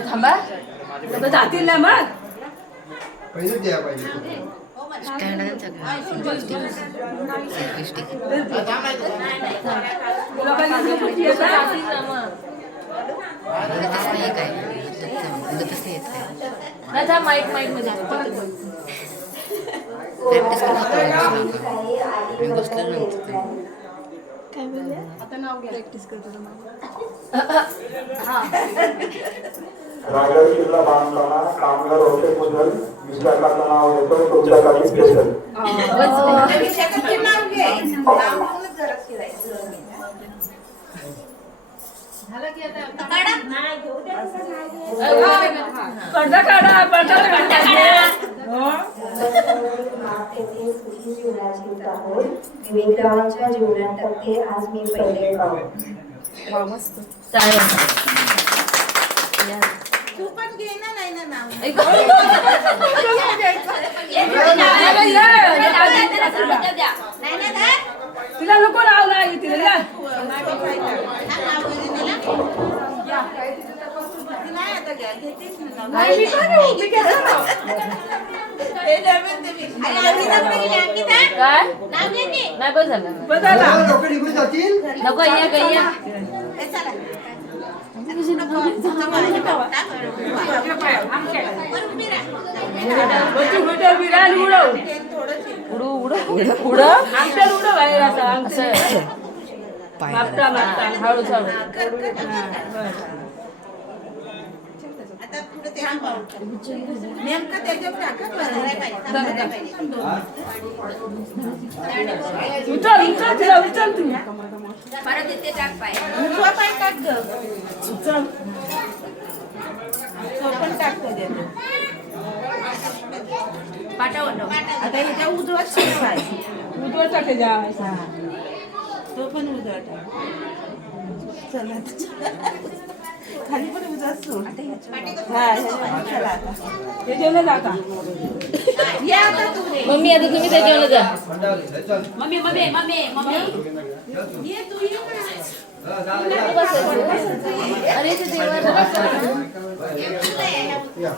थांबा आता जातील ना मग पहिले द्या पाहिजे स्टँड आहे सगळं सेल्फी स्टिक नाही काय उडतच नाही येत काय नाही माईक माईक मध्ये प्रॅक्टिस करत मी बसलो नव्हतं काय बोलले आता नाव घ्या प्रॅक्टिस करतो रायगड किल्ला बांधताना कामगार होते मुजल विश्वासाचं नाव येतं तुमच्यासाठी स्पेशल पडदा काढा पडदा विक्रमांच्या जीवनात टक्के आज मी पहिले पाहू मस्त तू पण घे ना नाही ना नाव तिला नको नाव नाही तिला नाही आता घ्या घेतेच ना काय नाही बस झालं लोक निघून जातील नको या उडू उडू उडू आमच्या उडू बाहेर असं मापटा मापटा हळू हळू आता पुढे ते नेमकं त्याच्यावर टाका उचल उचल तिला उचल तुम्ही परत इथे टाक पाय उजवा पाय टाक ग उचल तो पण टाकतो देतो आता ह्याच्या उजवा शिव आहे उजवळ टाके जायचा तो पण उजवा टाक चला खाली पण उजवा सोड हा चला आता ते जेवण जाता या आता तू रे मम्मी आता तुम्ही त्याच्यावर जा मम्मी मम्मी मम्मी मम्मी ये तू ये अरे ते देवाला या.